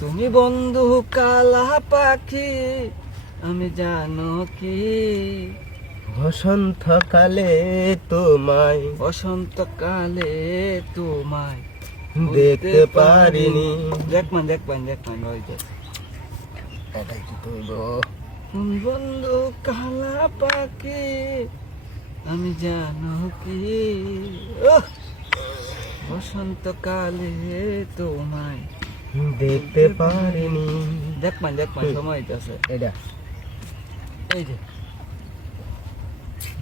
তুমি বন্ধু কালা পাখি, আমি জানো কি বসন্তকালে তোমায় বসন্তকালে তোমায় দেখতে পারিনি। দেখমান ওই যে এটাই কি কইব? তুমি বন্ধু কালা পাখি, আমি জানো কি বসন্তকালে তোমায় দেখতে পারিনি। দেখমান সময় আছে। এটা এই যে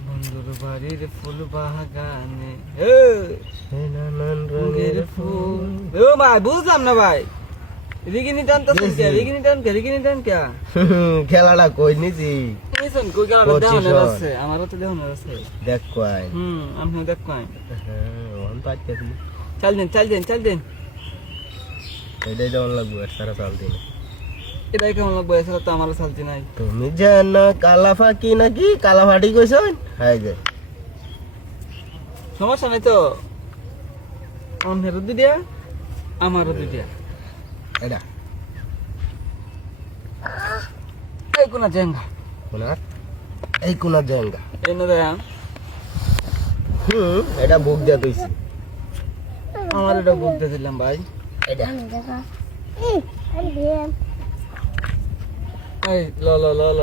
বন্ধুর বাড়ির ফুল বাগানে সে নানান রঙের রঙের ফুল। ফুল। ও ভাই বুঝলাম না ভাই, রিগিনি টানতেছেন কে? রিগিনি টান কে? খেলাটা কই নিছি শুনছেন কই গাড়া পঁচিশ দেওয়ানোর হয়। আছে, আমারও তো দেওয়ানোর আছে। দেখ কয়। আপনিও দেখ কই। ওন পাইতেছি চাল দেন এটাই দেওয়ান লাগবে, সারা চাল দিন। এটাই কেমন লাগবে? এছাড়া তো আমারও চালতি নাই। তুমি জানো কালা ফাঁকি নাকি কালা ফাটি কইছেন? হাই যে সমস্যা নাই তো, অন্যেরও দিয়া আমারও দিয়া। এটা এই কোনা জেঙ্গা কোনার এই কোনার জায়গা। এই না দেয়া এটা বুক দিয়া তুইছি। আমার এটা বলতে দিলাম ভাই। এটা এই ল ল ল ল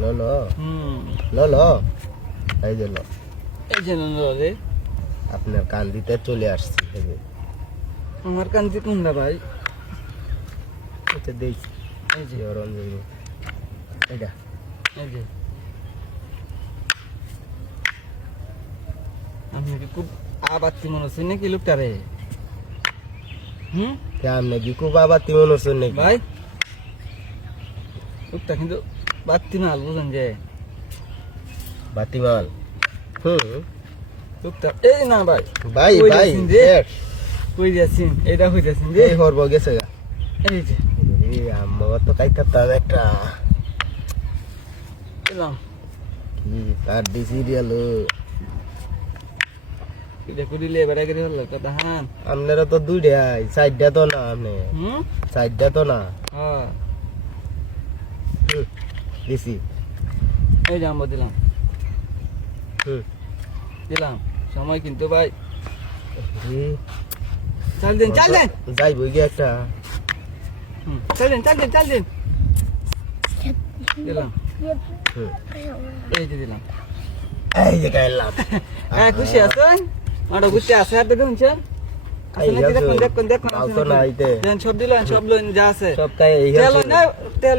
লো লো হুম লো লো এই যে লো। এই যে ল ল রে, আপনার কান দিতে চলে আসছি। এই যে আমার কান্তি কোনটা ভাই? এটা দেখছি। এই যে অরঞ্জন এটা এই যে আমি কি খুব আবাত্তি মনে হচ্ছে নাকি লোকটা রে? কেমনে কি খুব আবার তিমন হচ্ছেন নাকি ভাই লোকটা কিন্তু বাত্তি মাল, বুঝলেন যে বাতিমাল? লোকটা এই না ভাই ভাই কই ভাই যাচ্ছেন রে? শেষ। কই যাচ্ছেন? এটা হইতেছেন রে। এই হরব গেছে গা। এই যে এই আমার তো কাইতাম একটা এলাম, কি তার দি সিরিয়াল। এটা করিলে এবার আগে হলো কথা। হ্যাঁ আপনারা তো দুইটাই, চারটা তো না। আপনি চারটা তো না। হ্যাঁ দিছি। এই যে আমরা দিলাম সময় কিন্তু ভাই। চাল দেন যাই বই গিয়ে একটা চাল দেন দিলাম, এই যে দিলাম। এই যে গাইলাম। হ্যাঁ খুশি আছেন? ওটা ঘুরতে আসে আর দেখুন দেখুন আই যাচ্ছে। মাল তো নাই তে। সব দিলেন, সব লোন যা আছে সব কাই এই তেল না তেল